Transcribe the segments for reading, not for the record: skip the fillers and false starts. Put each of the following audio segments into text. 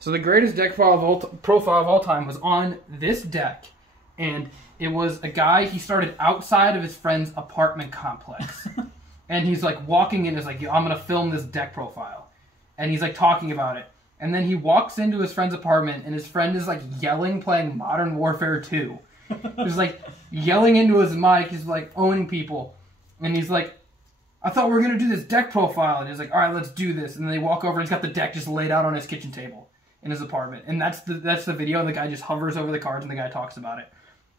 So the greatest deck profile of all time was on this deck, and it was a guy. He started outside of his friend's apartment complex, and he's like walking in. He's like, "I'm gonna film this deck profile," and he's like talking about it. And then he walks into his friend's apartment, and his friend is like yelling, playing Modern Warfare 2. He's like yelling into his mic. He's like owning people, and he's like, "I thought we were gonna do this deck profile," and he's like, "All right, let's do this." And then they walk over, and he's got the deck just laid out on his kitchen table in his apartment, and that's the video. And the guy just hovers over the cards, and the guy talks about it.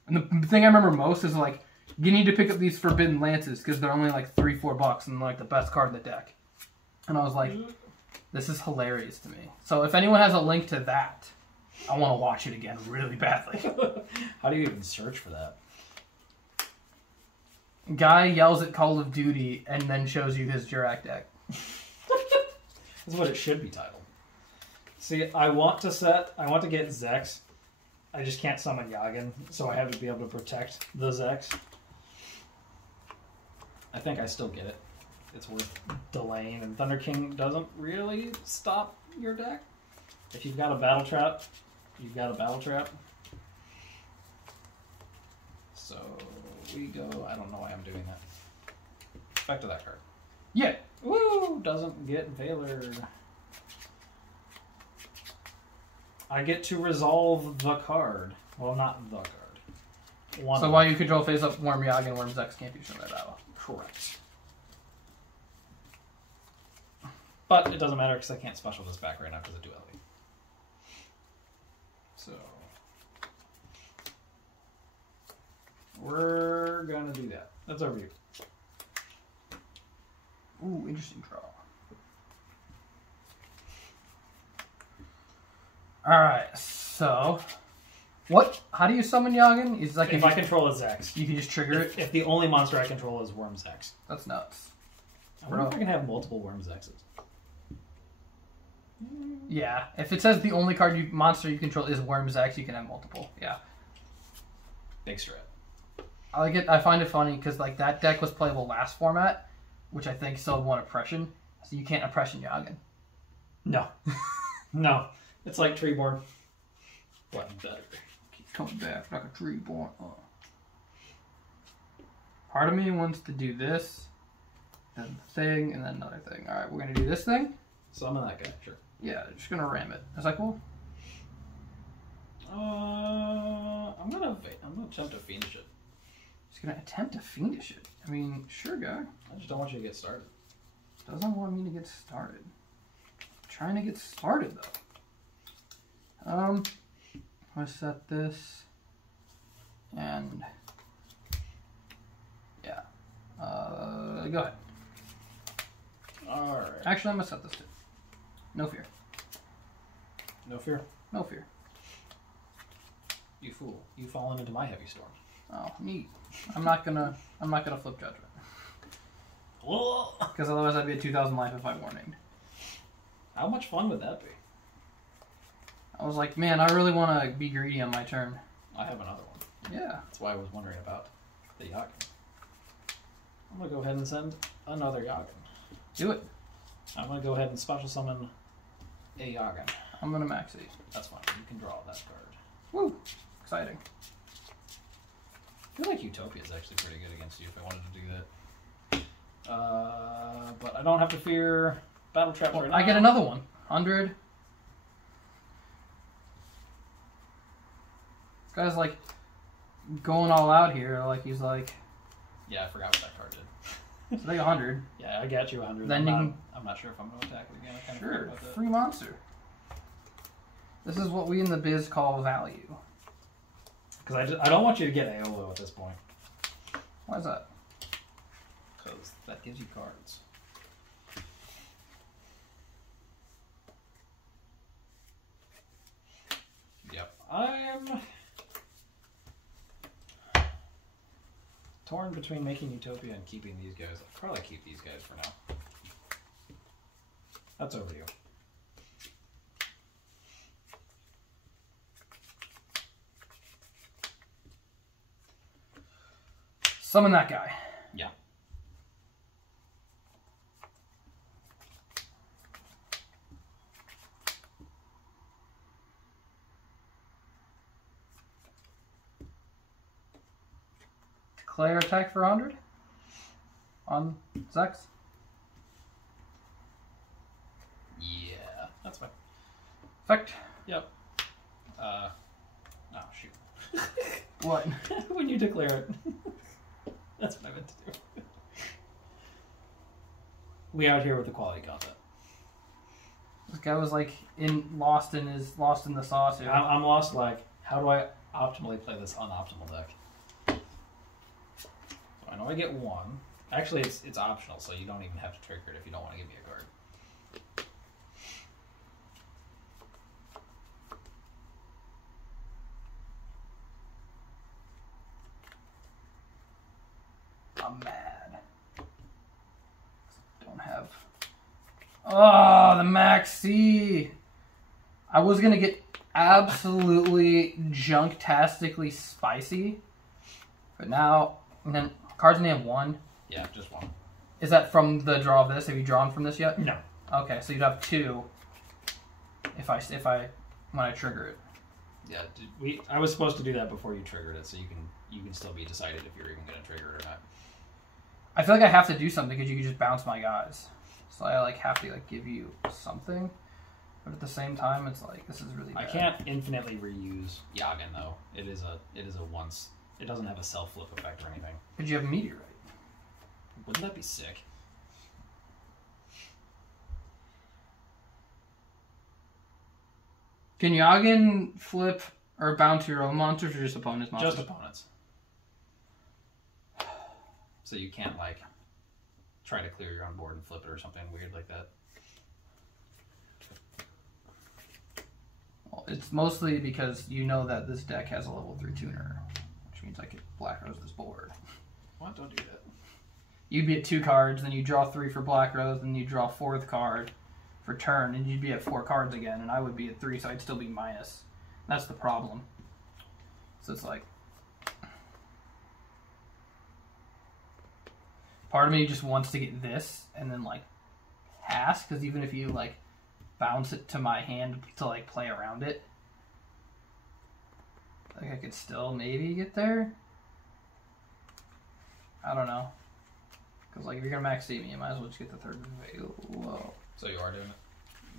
And the thing I remember most is like, you need to pick up these Forbidden Lances because they're only like $3-4 and like the best card in the deck. And I was like, this is hilarious to me. So if anyone has a link to that, I want to watch it again really badly. How do you even search for that? Guy yells at Call of Duty and then shows you his Jurrac deck. That's what it should be titled. See, I want to get Zex. I just can't summon Yagin, so I have to be able to protect the Zex. I think I still get it. It's worth delaying, and Thunder King doesn't really stop your deck. If you've got a Battle Trap, you've got a Battle Trap. So we go, I don't know why I'm doing that. Back to that card. Yeah. Woo! Doesn't get Valor. I get to resolve the card. Well, not the card. So while you control face up Worm Yagin, Worm Zex can't be shown in battle. Correct. But it doesn't matter because I can't special this back right now because of duality. So we're gonna do that. That's over you. Ooh, interesting draw. Alright, so how do you summon Yagin? Is like if I control a Zex. You can just trigger it? If the only monster I control is Worm Zex. That's nuts. I wonder if I can have multiple Worm Zexes. Yeah, if it says the only monster you control is Worm Zex, you can have multiple. Yeah. Big strat. I like it. I find it funny because like that deck was playable last format, which I think still won Oppression, so you can't Oppression Yagin. No. No. It's like Treeborn. But better. Keeps coming back like a Treeborn. Oh. Part of me wants to do this, then the thing, and then another thing. Alright, we're going to do this thing. Summon that guy, sure. Yeah, just going to ram it. Is that cool? I'm gonna attempt to Fiendish it. He's going to attempt to Fiendish it. I mean, sure, guy. I just don't want you to get started. Doesn't want me to get started. I'm trying to get started, though. Let's set this, and yeah, go ahead. All right. Actually, I'm gonna set this too. No fear. No fear. No fear. You fool! You've fallen into my heavy storm. Oh, neat. I'm not gonna flip judgment. Because otherwise, I'd be at 2,000 life if I warninged. How much fun would that be? I was like, man, I really want to be greedy on my turn. I have another one. Yeah. That's why I was wondering about the Yagin. I'm going to go ahead and send another Yagin. Do it. I'm going to go ahead and special summon a Yagin. I'm going to max it. That's fine. You can draw that card. Woo. Exciting. I feel like Utopia is actually pretty good against you if I wanted to do that. But I don't have to fear Battle Traps right now. I get another one. 100. This guy's like going all out here. Like he's like. Yeah, I forgot what that card did. It's like 100. Yeah, I got you 100. Then I'm not sure if I'm going to attack it again. I kind sure, of free monster. This is what we in the biz call value. Because I don't want you to get Aolo at this point. Why is that? Because that gives you cards. Yep. I'm torn between making Utopia and keeping these guys. I'll probably keep these guys for now. That's over you. Summon that guy. Yeah. declare attack for 100 on Zex. Yeah, that's fine. Effect. Yep. Oh, shoot. What? When you declare it. That's what I meant to do. We out here with the quality content. This guy was like lost in the sauce here. I'm lost. Like, how do I optimally play this unoptimal deck? So I know I get one. Actually, it's optional, so you don't even have to trigger it if you don't want to give me a card. I'm mad. Don't have. Oh, the Maxi. I was gonna get absolutely junktastically spicy, but now and then cards only have one. Yeah, just one. Is that from the draw of this? Have you drawn from this yet? No. Okay, so you'd have two. If I when I trigger it. Yeah, I was supposed to do that before you triggered it, so you can still be decided if you're even going to trigger it or not. I feel like I have to do something because you can just bounce my guys. So I like have to like give you something, but at the same time, it's like this is really bad. I can't infinitely reuse Yagen though. It is a once. It doesn't have a self flip effect or anything. Could you have Meteorite? Wouldn't that be sick? Can Yagen flip or bounce your own monsters or just opponents' monsters? Just opponents. So you can't like try to clear your own board and flip it or something weird like that. Well, it's mostly because you know that this deck has a level 3 tuner, which means I could Black Rose this board. What? Don't do that. You'd be at 2 cards, then you draw 3 for Black Rose, then you draw 4th card for turn, and you'd be at 4 cards again, and I would be at 3, so I'd still be minus. That's the problem. So it's like... Part of me just wants to get this, and then, like, pass, because even if you, like, bounce it to my hand to, like, play around it, like, I could still maybe get there? I don't know. Because, like, if you're going to max me, you might as well just get the third Whoa. So you are doing it?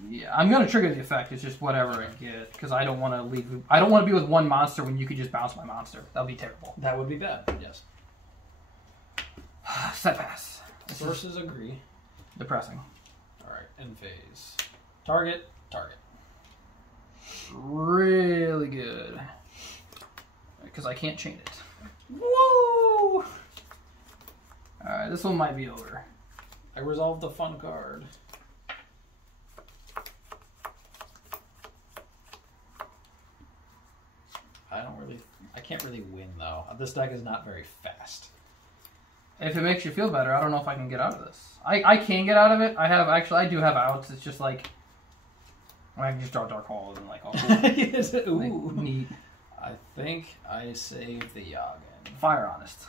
Yeah, I'm going to trigger the effect. It's just whatever I get. Because I don't want to leave... I don't want to be with one monster when you could just bounce my monster. That would be terrible. That would be bad, yes. Set pass. Sources agree. Depressing. Alright, end phase. Target. Really good. Because I can't chain it. Woo! Alright, this one might be over. I resolved the fun card. I can't really win though. This deck is not very fast. If it makes you feel better, I don't know if I can get out of this. I can get out of it. I do have outs. It's just like I can just draw Dark Hole and like all cool. Ooh. Like, neat. I think I saved the Yagen. Fire honest.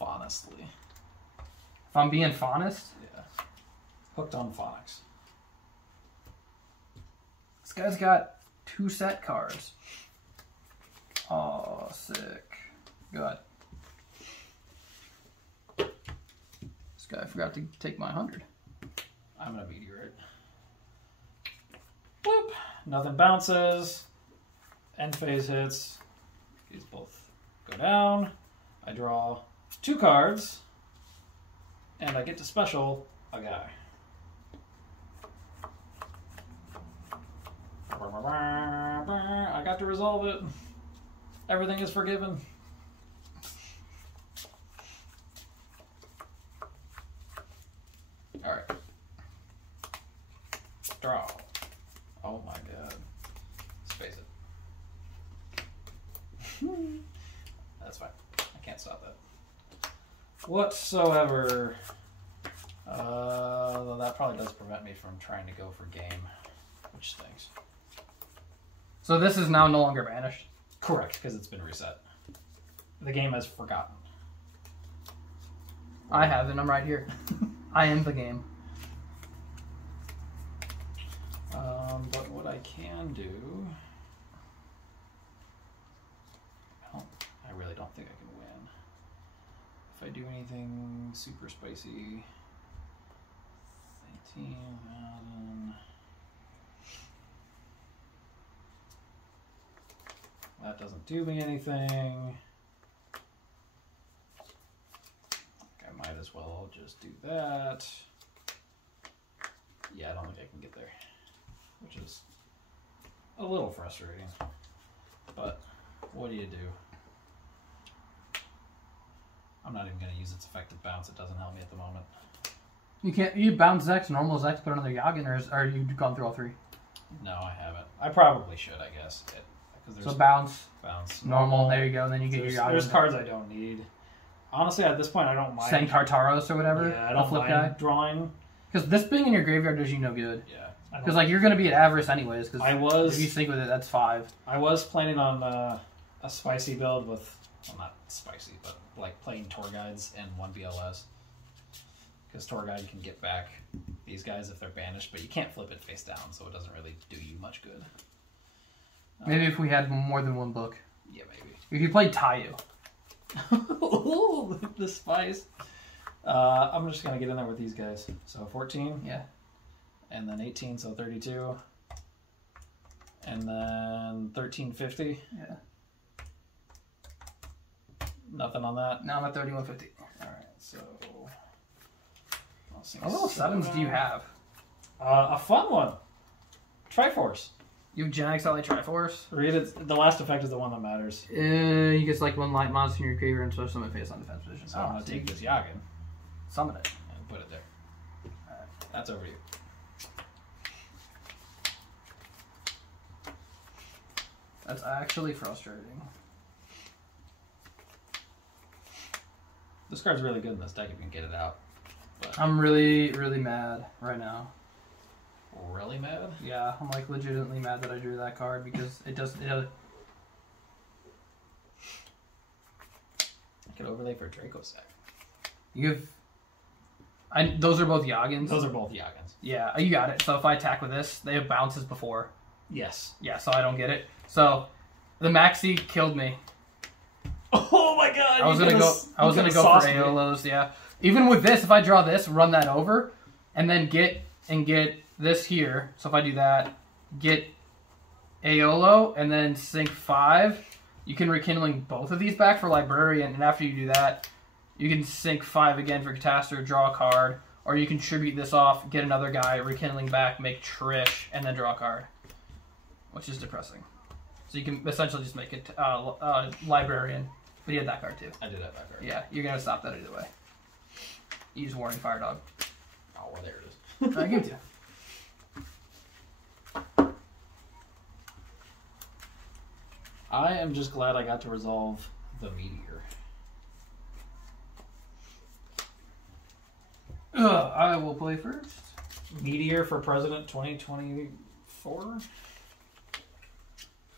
Honestly. If I'm being honest. Yeah. Hooked on phonics. This guy's got 2 set cards. Oh, sick. Good. This guy forgot to take my 100. I'm gonna meteorite. Bloop. Nothing bounces. End phase hits. These both go down. I draw 2 cards. And I get to special a guy. I got to resolve it. Everything is forgiven. Alright. Draw. Oh my god. Space it. That's fine. I can't stop that. Whatsoever. Though that probably does prevent me from trying to go for game, which stinks. So this is now no longer banished? Correct, because it's been reset. The game has forgotten. I haven't. I'm right here. I am the game. But what I can do... I really don't don't think I can win. If I do anything super spicy, 18,000. That doesn't do me anything. I might as well just do that. Yeah, I don't think I can get there, which is a little frustrating. But what do you do? I'm not even going to use its effective bounce. It doesn't help me at the moment. You can't. You bounce Zex, normal Zex, put another Yagin, or you've gone through all three? No, I haven't. I probably should, I guess. So bounce, normal. There you go. And then you get your Yagin. There's cards I don't need. Honestly, at this point, I don't mind. Send Tartaros or whatever. Yeah, I don't flip mind guy. drawing. Because this being in your graveyard does you no good. Yeah. Because like you're gonna be at avarice anyways. Because if you sync with it, that's 5. I was planning on a spicy build with, well, not spicy, but like playing tour guides and 1 BLS. Because tour guide can get back these guys if they're banished, but you can't flip it face down, so it doesn't really do you much good. Maybe if we had more than one book. Yeah, maybe. If you played Tayu. Ooh, the spice. I'm just gonna get in there with these guys. So 14. Yeah. And then 18, so 32. And then 1350. Yeah. Nothing on that. Now I'm at 3150. Alright, so what little 7s do you have? A fun one. Triforce. You have Jurracs out like Triforce? Read it. The last effect is the one that matters. You get like 1 light monster in your graveyard and so summon face on defense position. So I'm gonna take this Yagin. Summon it. And put it there. Alright, that's over to you. That's actually frustrating. This card's really good in this deck if you can get it out. But I'm really, really mad right now. really mad? Yeah, I'm like legitimately mad that I drew that card because it does. I could overlay for Draco Sack. You have. Those are both Yagins. Those are both Yagins. Yeah, you got it. So if I attack with this, they have bounces before. Yes. Yeah, so I don't get it. So the Maxi killed me. Oh my god! I was gonna go for Aeolos. Yeah. Even with this, if I draw this, run that over, and then get this here. So if I do that, get Aeolo, and then sink 5. You can rekindling both of these back for Librarian, and after you do that, you can sink 5 again for Catastor, draw a card, or you can tribute this off, get another guy, rekindling back, make Trish, and then draw a card, which is depressing. So you can essentially just make it Librarian, but you had that card too. I did have that card. Yeah, you're gonna stop that either way. Use Warning Fire Dog. Oh, well, there it is. I give it to you. I am just glad I got to resolve the Meteor. I will play first. Meteor for President 2024?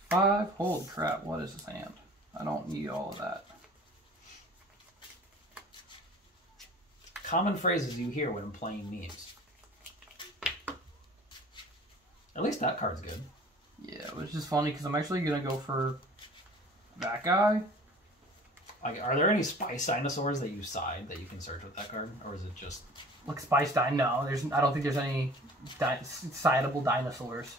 5. Holy crap, what is this hand? I don't need all of that. Common phrases you hear when playing memes. At least that card's good. Yeah, which is funny because I'm actually going to go for that guy. Like, are there any spice dinosaurs that you side that you can search with that card? Or is it just... Like Spice Dine? No, I don't think there's any sideable dinosaurs.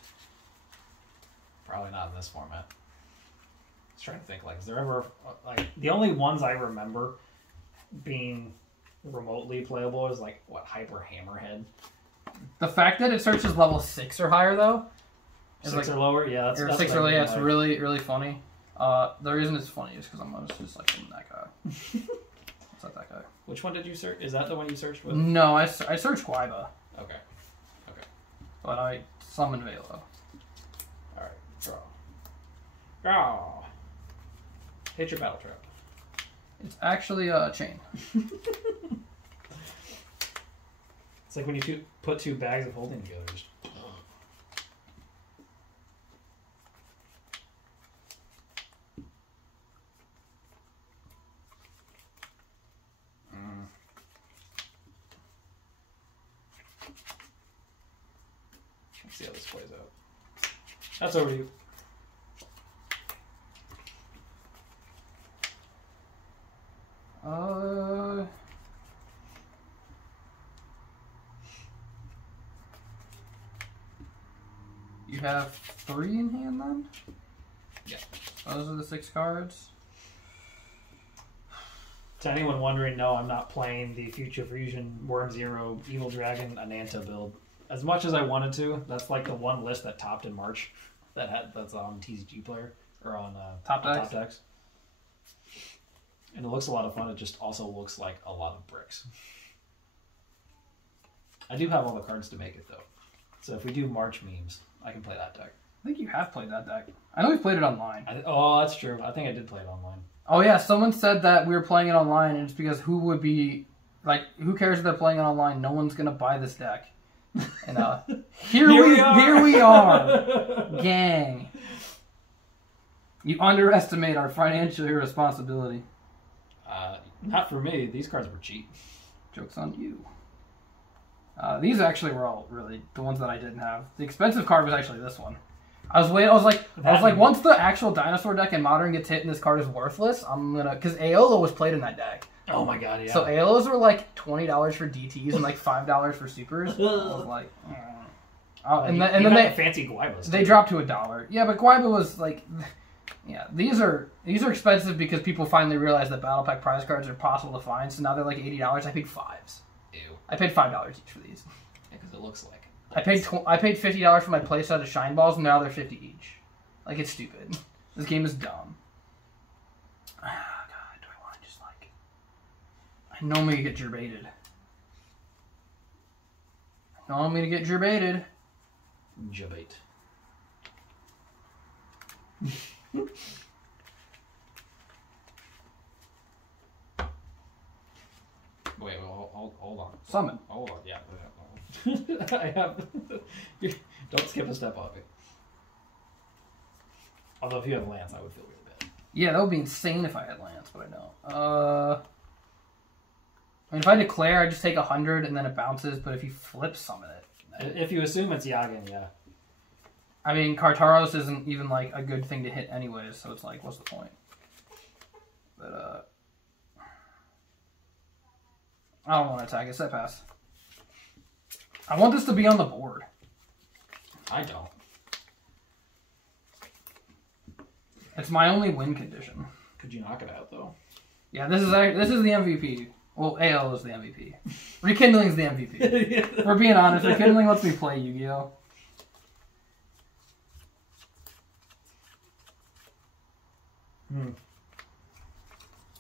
Probably not in this format. I was trying to think, like, is there ever... Like, the only ones I remember being remotely playable is, like, what, Hyper Hammerhead? The fact that it searches level 6 or higher, though... 6 or lower? Yeah, that's... Or 6 or lower, yeah, it's really, really funny. The reason it's funny is because I'm just like that guy. It's not that guy. Which one did you search? Is that the one you searched with? No, I searched Quaiba. Okay. Okay. But I summoned Velo. Alright, draw. Draw! Hit your battle trap. It's actually a chain. It's like when you put 2 bags of holding together. Just... Let's see how this plays out. That's over to you. You have 3 in hand then? Yeah. Those are the 6 cards. To anyone wondering, no, I'm not playing the Future Fusion Worm Zero Evil Dragon Ananta build. As much as I wanted to, that's like the one list that topped in March that's on TCG Player or on Top Decks. And it looks a lot of fun. It just also looks like a lot of bricks. I do have all the cards to make it though. So if we do March memes, I can play that deck. I think you have played that deck. I know we've played it online. Oh, that's true. I think I did play it online. Oh yeah, someone said that we were playing it online, and it's because who cares if they're playing it online? No one's gonna buy this deck. And here we are, gang. You underestimate our financial irresponsibility. Not for me. These cards were cheap. Joke's on you. These actually were all really the ones that I didn't have. The expensive card was actually this one. I was like, once the actual dinosaur deck in Modern gets hit and this card is worthless, I'm gonna, because Aola was played in that deck. Oh my god, yeah. So Aolas were like $20 for DTs and like $5 for supers. I was like, and then they fancy Guaibas. They dropped to $1. Yeah, but Guaiba was like, yeah, these are expensive because people finally realized that Battle Pack prize cards are possible to find. So now they're like $80. I paid $5s. Ew. I paid $5 each for these. Yeah, because it looks like. I paid $50 for my playset of Shine Balls, and now they're $50 each. Like, it's stupid. This game is dumb. Ah, God, do I want to just like? I know I'm gonna get Jurbated. Jabate. Wait, hold on. Summon. Hold on, yeah. I have. Don't skip a step off it. Although if you have Lance, I would feel really bad. Yeah, that would be insane if I had Lance, but I don't. I mean, if I declare, I just take 100 and then it bounces. But if you flip summon it, if you assume it's Yagan, yeah. I mean, Kartaros isn't even like a good thing to hit anyways, so it's like, what's the point? But I don't want to attack it. Set pass. I want this to be on the board. I don't. It's my only win condition. Could you knock it out though? Yeah, this is the MVP. Well, AL is the MVP. Rekindling's the MVP. Yeah. We're being honest. Rekindling lets me play Yu-Gi-Oh.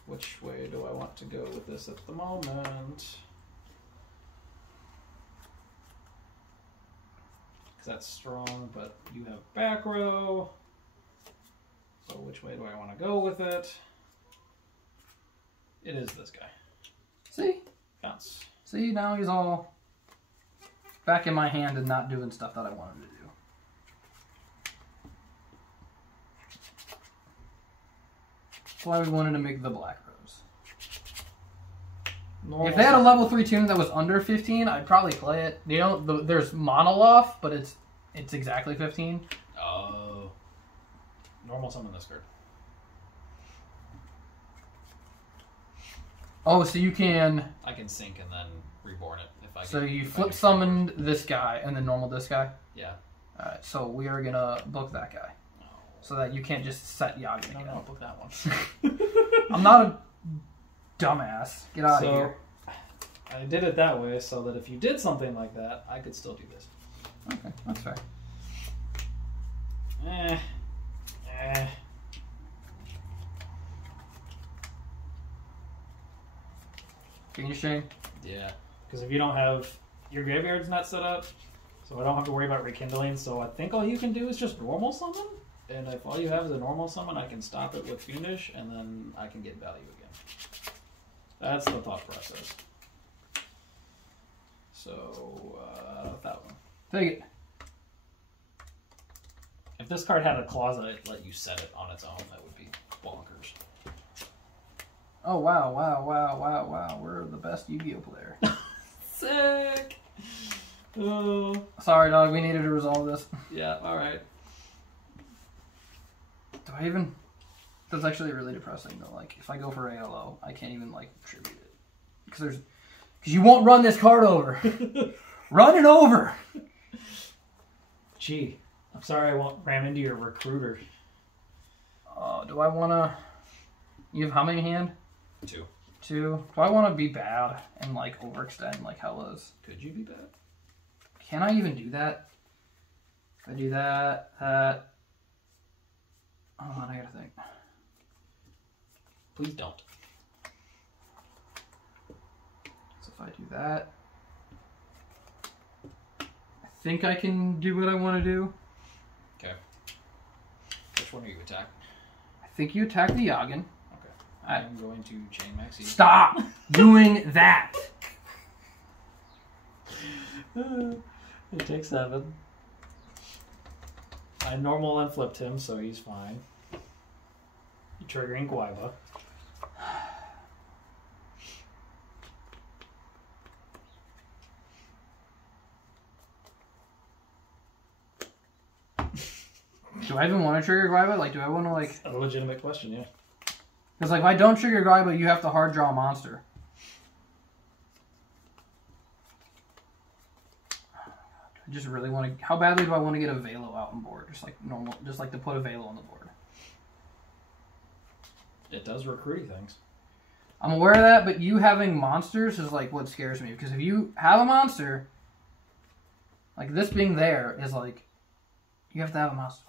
Which way do I want to go with this at the moment? Because that's strong, but you have back row. So which way do I want to go with it? It is this guy. See? Bounce. See, now he's all back in my hand and not doing stuff that I wanted to do. That's why we wanted to make the Black Rose. If they had a level 3 tune that was under 15, I'd probably play it. You know, there's Monoloth, but it's exactly 15. Oh. Normal summon this card. Oh, so you can... I can sink and then reborn it. So you flip summoned this guy and then normal this guy? Yeah. Alright, so we are going to book that guy. Oh. So that you can't just set Yaga again. No, book that one. I'm not a dumbass. Get out of here. I did it that way so that if you did something like that, I could still do this. Okay, that's fair. Finishing? Yeah. Because if you don't have... Your graveyard's not set up, so I don't have to worry about rekindling, so I think all you can do is just normal summon, and if all you have is a normal summon, I can stop it with Fiendish, and then I can get value again. That's the thought process. So, that one. Take it. If this card had a clause that it let you set it on its own, that would be bonkers. Oh, wow, wow, wow, wow, wow. We're the best Yu-Gi-Oh player. Sick! Oh. Sorry, dog. We needed to resolve this. Yeah, alright. Do I even... That's actually really depressing though. Like if I go for ALO, I can't even like tribute it because you won't run this card over. Run it over. Gee, I'm sorry I won't ram into your recruiter. Do I want to? You have how many in hand? 2. 2. Do I want to be bad and like overextend like Hellas? Could you be bad? Can I even do that? If I do that, hold on, I gotta think. Please don't. So if I do that, I think I can do what I want to do. Okay. Which one are you attacking? I think you attack the Yagen. Okay. I'm going to chain Maxi. Stop doing that! It takes 7. I normal and flipped him, so he's fine. You're triggering Guaiba. Do I even want to trigger Guaiba? Like, do I want to, like... A legitimate question, yeah. Because, like, if I don't trigger Guaiba, you have to hard draw a monster. I just really want to... How badly do I want to get a Velo out on board? Just, like, normal... Just, like, to put a Velo on the board. It does recruity things. I'm aware of that, but you having monsters is, like, what scares me. Because if you have a monster... Like, this being there is, like... You have to have a monster.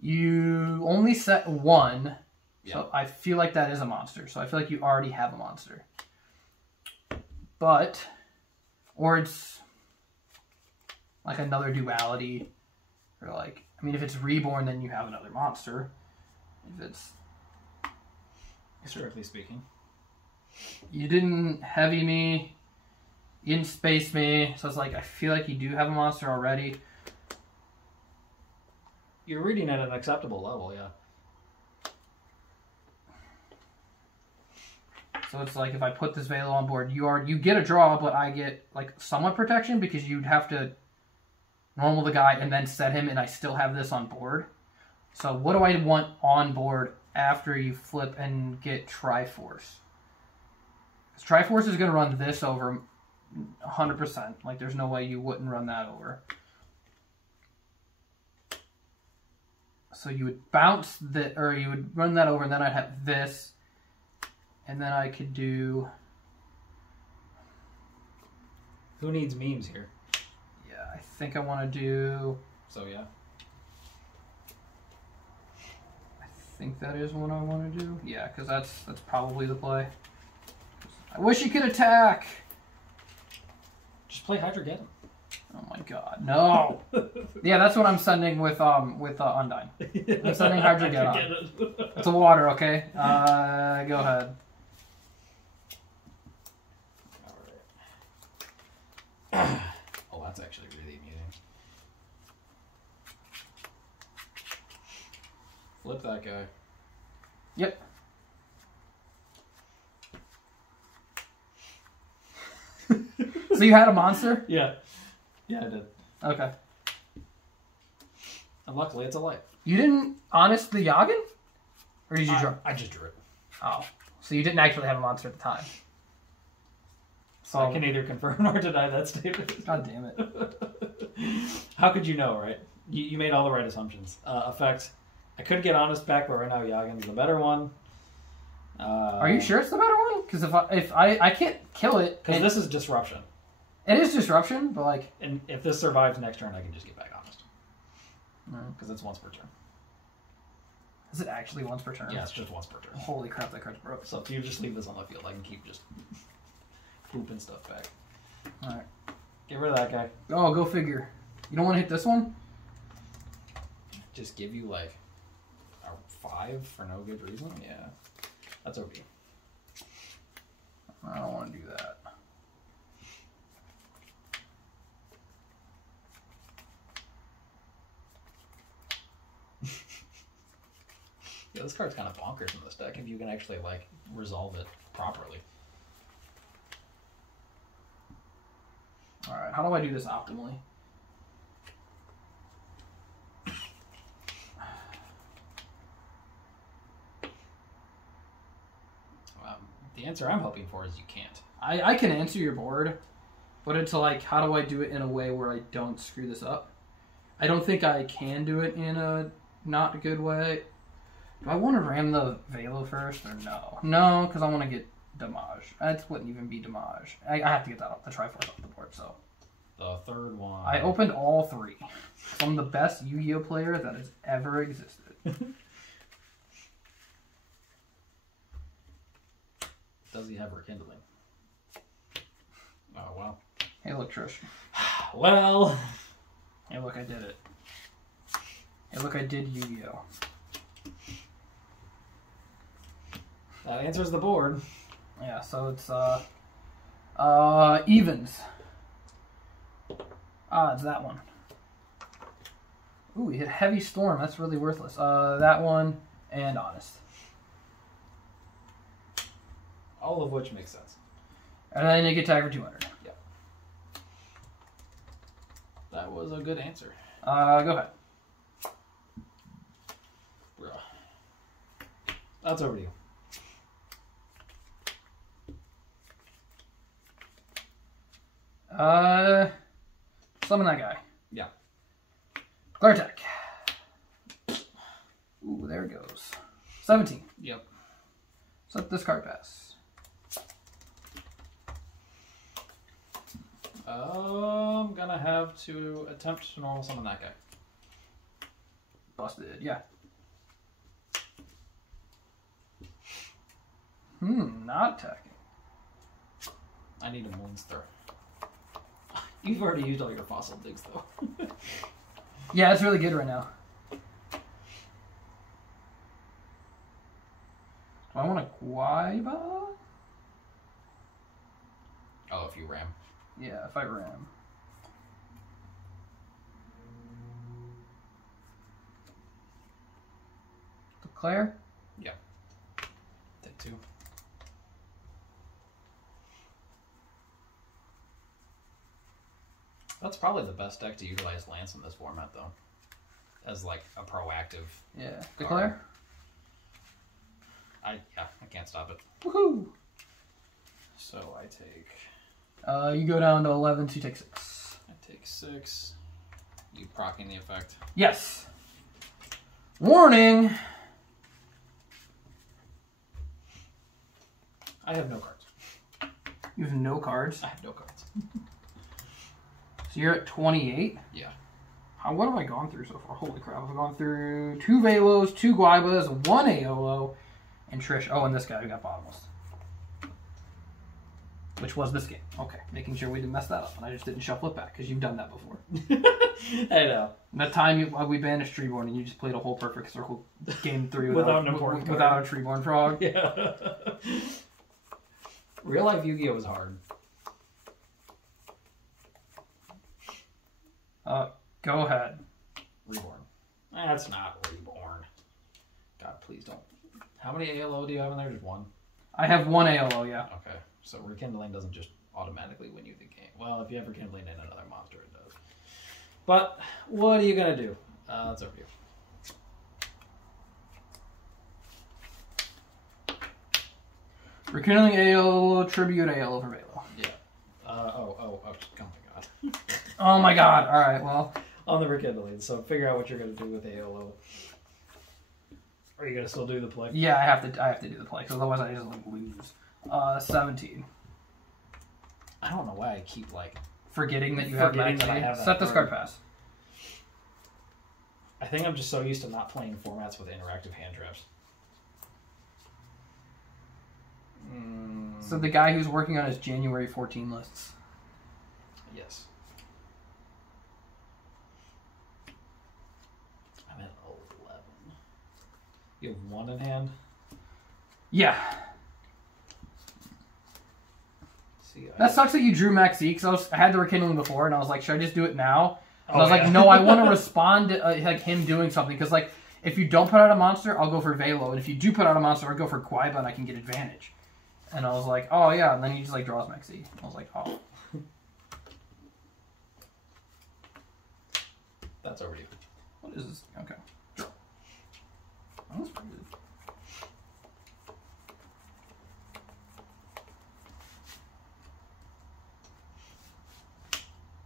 You only set 1... Yep. So I feel like that is a monster. So I feel like you already have a monster. But, or it's like another duality. Or like, I mean, if it's reborn, then you have another monster. If it's... Strictly speaking. You didn't heavy me. You didn't space me. So it's like, I feel like you do have a monster already. You're reading at an acceptable level, yeah. So it's like if I put this Velo on board, you get a draw, but I get like somewhat protection because you'd have to normal the guy and then set him, and I still have this on board. So what do I want on board after you flip and get Triforce? Because Triforce is going to run this over 100%. Like there's no way you wouldn't run that over. So you would bounce the, or you would run that over, and then I'd have this. And then I could do... Who needs memes here? Yeah, I think I want to do... So, yeah. I think that is what I want to do. Yeah, because that's probably the play. I wish you could attack! Just play Hydrogeddon. Oh my god, no! Yeah, that's what I'm sending with Undyne. I'm sending Hydrogeddon. It's a water, okay? Go ahead. Oh, that's actually really amusing. Flip that guy. Yep. So you had a monster? Yeah. Yeah, I did. Okay. And luckily, it's a light. You didn't honest the Yagen? Or did you draw? I just drew it. Oh. So you didn't actually have a monster at the time. So I can either confirm or deny that statement. God damn it. How could you know, right? You made all the right assumptions. Effect, I could get Honest back, but right now Yagen's the better one. Are you sure it's the better one? Because if I can't kill it... Because this is Disruption. It is Disruption, but like... And if this survives next turn, I can just get back Honest. Because it's once per turn. Is it actually once per turn? Yeah, it's just once per turn. Holy crap, that card's broke. So if you just leave this on the field, I can keep just pooping stuff back. Alright. Get rid of that guy. Oh, go figure. You don't want to hit this one? Just give you like a 5 for no good reason? Yeah. That's OP. I don't want to do that. Yeah, this card's kind of bonkers in this deck if you can actually like resolve it properly. Alright, how do I do this optimally? The answer I'm hoping for is you can't. I can answer your board, but it's like, how do I do it in a way where I don't screw this up? I don't think I can do it in a not good way. Do I want to ram the Velo first or no? No, because I want to get damage. That wouldn't even be damage. I have to get that off, the Triforce off the board, so. The third one. I opened all three. I'm the best Yu-Gi-Oh player that has ever existed. Does he have rekindling? Oh, well. Hey, look, Trish. Well. Hey, look, I did it. Hey, look, I did Yu-Gi-Oh. That answers the board. Yeah, so it's, evens. Odds, that one. Ooh, we hit Heavy Storm. That's really worthless. That one, and Honest. All of which makes sense. And then you get tag for 200. Yeah. That was a good answer. Go ahead. Bruh. That's over to you. Summon that guy. Yeah. Glare attack. Ooh, there it goes. 17. Yep. Set this card pass. I'm gonna have to attempt to normal summon that guy. Busted, yeah. Not attacking. I need a monster. You've already used all your fossil digs, though. Yeah, it's really good right now. Do I want a Guaiba? Oh, if you ram. Yeah, if I ram. Declare? Yeah. Take 2. That's probably the best deck to utilize Lance in this format, though. As, like, a proactive... Yeah. Declare? I can't stop it. Woohoo! So I take... You go down to 11, so you take 6. I take 6. You proccing the effect. Yes! Warning! I have no cards. You have no cards? I have no cards. So you're at 28? Yeah. What have I gone through so far? Holy crap. I've gone through 2 Velos, 2 Guaibas, 1 Aolo, and Trish. Oh, and this guy who got bottomless. Which was this game. Okay, making sure we didn't mess that up. And I just didn't shuffle it back, because you've done that before. I know. That time we banished Treeborn, and you just played a whole perfect circle game 3 without an important card. without a Treeborn frog. Yeah. Real life Yu-Gi-Oh! Was hard. Go ahead. Reborn. That's not Reborn. God, please don't. How many ALO do you have in there? Just 1? I have 1 ALO, yeah. Okay. So Rekindling doesn't just automatically win you the game. Well, if you have Rekindling in another monster, it does. But, what are you going to do? That's over to you. Rekindling ALO, Tribute ALO for Velo. Yeah. Oh my god. Oh my god. Alright, well. On the Rekindling, so figure out what you're going to do with ALO. Are you going to still do the play? Yeah, I have to do the play, because otherwise I just lose. 17. I don't know why I keep, like... Forgetting that you have max. Set this card pass. I think I'm just so used to not playing formats with interactive hand traps. So the guy who's working on his January 14 lists. Yes. I'm at 11. You have 1 in hand? Yeah. See, That sucks that you drew Max E, because I had the Rekindling before, and I was like, should I just do it now? And I was like, no, I want to respond to like him doing something, because like, if you don't put out a monster, I'll go for Velo, and if you do put out a monster, I'll go for Guaiba, and I can get advantage. And I was like, oh yeah, and then he just like draws Max E. I was like, oh. That's over to you. What is this? Okay. Draw. Oh, that's pretty good.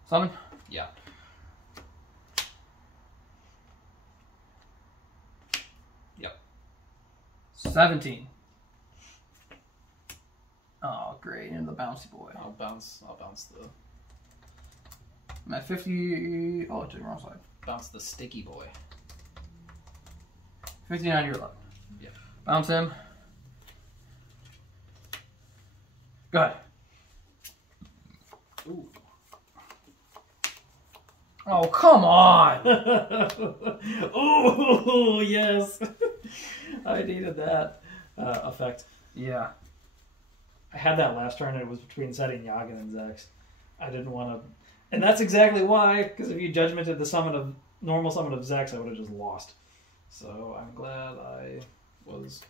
Summon? Yeah. Yep. 17. Oh, great. Into the bouncy boy. I'll bounce the... I'm at 50... Oh, I took the wrong side. Bounce the sticky boy. 59 to your 11. Yeah. Bounce him. Go ahead. Ooh. Oh, come on! Oh, yes! I needed that effect. Yeah. I had that last turn, and it was between setting Yagen and Zex. I didn't want to... And that's exactly why, because if you judgmented the normal summon of Zex, I would have just lost. So I'm glad I was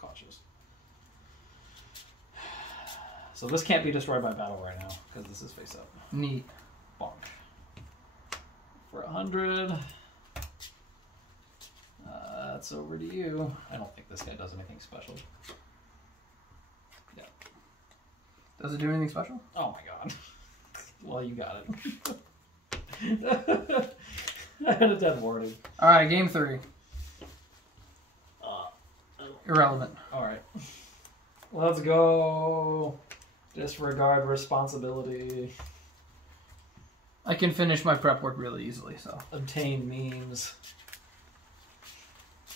cautious. So this can't be destroyed by battle right now, because this is face up. Neat. Bonk. For 100. That's over to you. I don't think this guy does anything special. Yeah. Does it do anything special? Oh my god. Well, you got it. I had a dead warning. Alright, game 3. Irrelevant. Alright. Let's go. Disregard responsibility. I can finish my prep work really easily, so. Obtain memes.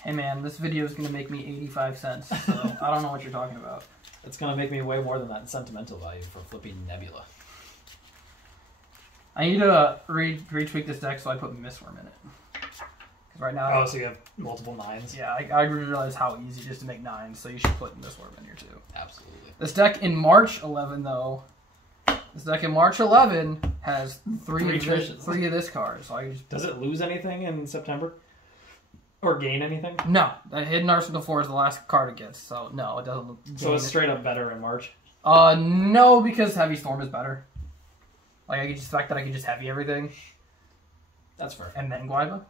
Hey man, this video is going to make me 85 cents, so I don't know what you're talking about. It's going to make me way more than that in sentimental value for flipping Nebula. I need to retweak this deck so I put Mistworm in it. Because right now... Oh, so you have multiple 9s? Yeah, I realize how easy it is to make 9s, so you should put Mistworm in here too. Absolutely. This deck in March 11, though... This deck in March 11 has three of this card, so I just... Does it lose anything in September? Or gain anything? No, that Hidden Arsenal 4 is the last card it gets, so no, it doesn't. So it's straight up better in March? No, because Heavy Storm is better. Like, I could just, the fact that I could just heavy everything. That's fair. And then Guaiba.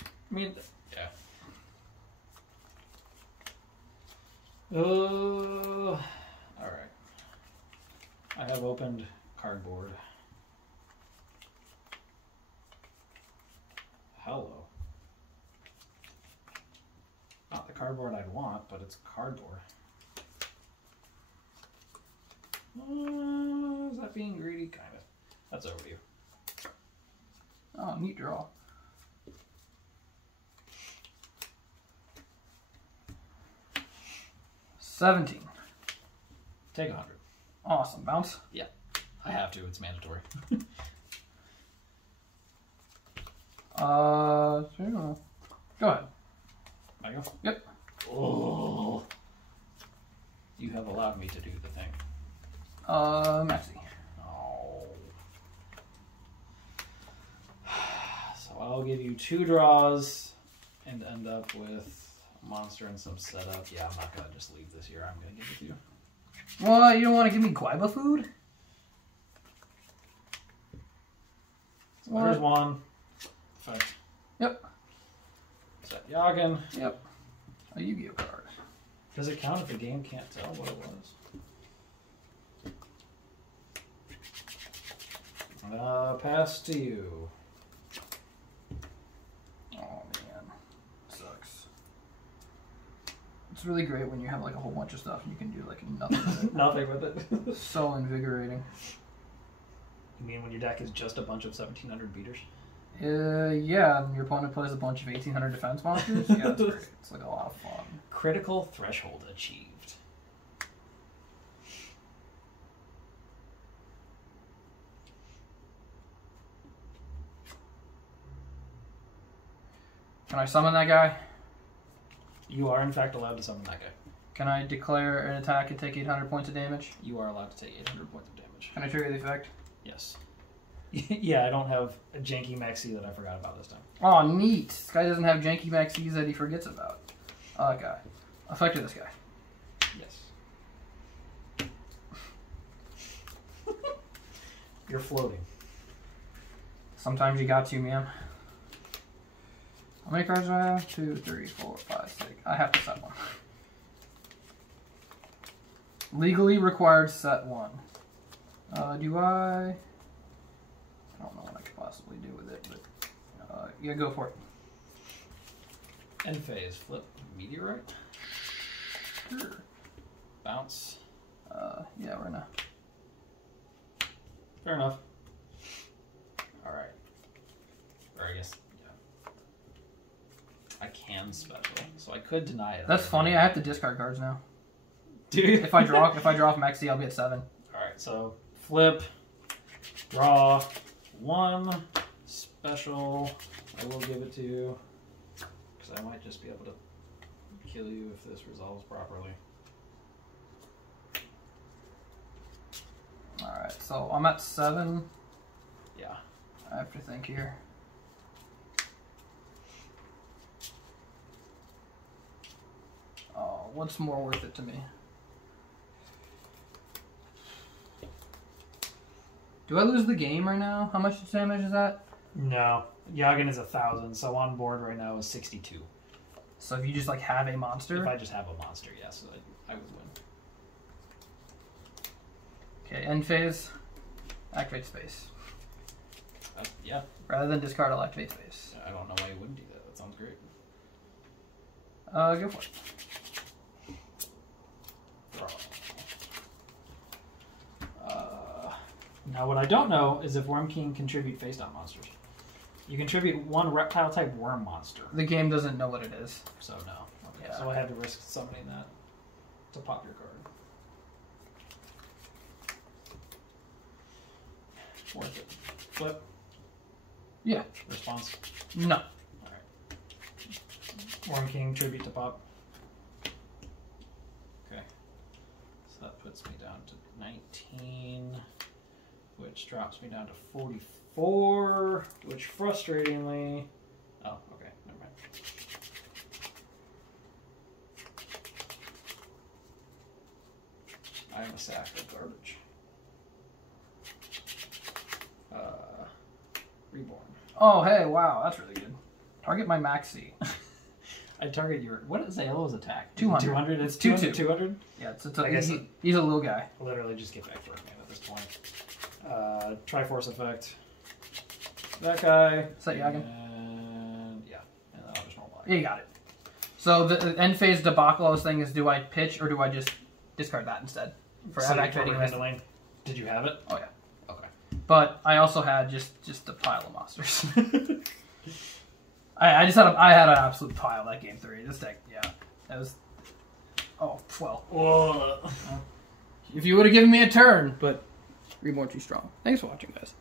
I mean, yeah. Alright. I have opened cardboard. Hello. Not the cardboard I'd want, but it's cardboard. Is that being greedy? Kind of. That's over to you. Oh, neat draw. $17. Take 100. Awesome. Bounce? Yeah. I have to. It's mandatory. Go ahead. I go? Yep. Oh. You have allowed me to do the thing. Maxi. Oh. So I'll give you 2 draws and end up with a monster and some setup. Yeah, I'm not going to just leave this here. I'm going to give it to you. Well, you don't want to give me Guaiba food? So there's one. Effect. Yep. Set Yagen. Yep. A Yu-Gi-Oh card. Does it count if the game can't tell what it was? Pass to you. Oh man, sucks. It's really great when you have like a whole bunch of stuff and you can do like nothing with it. Nothing with it. So invigorating. You mean when your deck is just a bunch of 1700 beaters? Yeah, and your opponent plays a bunch of 1800 defense monsters. Yeah, it's great. It's like a lot of fun. Critical threshold achieved. Can I summon that guy? You are in fact allowed to summon that guy. Can I declare an attack and take 800 points of damage? You are allowed to take 800 points of damage. Can I trigger the effect? Yes. Yeah, I don't have a janky maxi that I forgot about this time. Oh, neat. This guy doesn't have janky maxis that he forgets about. Okay. Effect of this guy. Yes. You're floating. Sometimes you got to, man. How many cards do I have? 2, 3, 4, 5, 6. I have to set one. Legally required set one. Do I? I don't know what I could possibly do with it, but yeah, go for it. End phase. Flip meteorite. Sure. Bounce. Yeah, we're gonna. Fair enough. All right. Or I guess, yeah. I can special, so I could deny it. That's funny. I have to discard cards now. Do you? If I draw from XD, I'll be at 7. All right. So flip, draw, 1 special. I will give it to you because I might just be able to kill you if this resolves properly. Alright, so I'm at 7. Yeah. I have to think here. Oh, what's more worth it to me? Do I lose the game right now? How much damage is that? No. Yagen is 1,000, so on board right now is 62. So if you just like have a monster? If I just have a monster, yes, I would win. Okay, end phase. Activate space. Yeah. Rather than discard, I'll activate space. I don't know why you wouldn't do that. That sounds great. Go for it. Now what I don't know is if Worm King contribute face down monsters. You contribute 1 reptile type worm monster. The game doesn't know what it is. So no. Okay. Yeah. So I had to risk summoning that to pop your card. Worth it. Flip. Yeah. Response. No. Alright. Worm King tribute to pop. Okay. So that puts me down to 19, which drops me down to 44, which frustratingly... Oh, okay. Never mind. I am a sack of garbage. Reborn. Oh, hey, wow, that's really good. Target my maxi. I target your... What is Zalo's attack? 200. 200? It's 2/2. 200? Yeah, he's a little guy. Literally just get back for a man at this point. Triforce effect. That guy. Is that Yagen? And yeah. And then I'll just roll Yeah, you got it. So the end phase debacle I was thinking is, do I pitch or do I just discard that instead? For activating handling. Did you have it? Oh, yeah. Okay. But I also had just a pile of monsters. I had an absolute pile that game 3. This deck, yeah. That was... Oh, well. Whoa. If you would have given me a turn, but Reborn too strong. Thanks for watching, guys.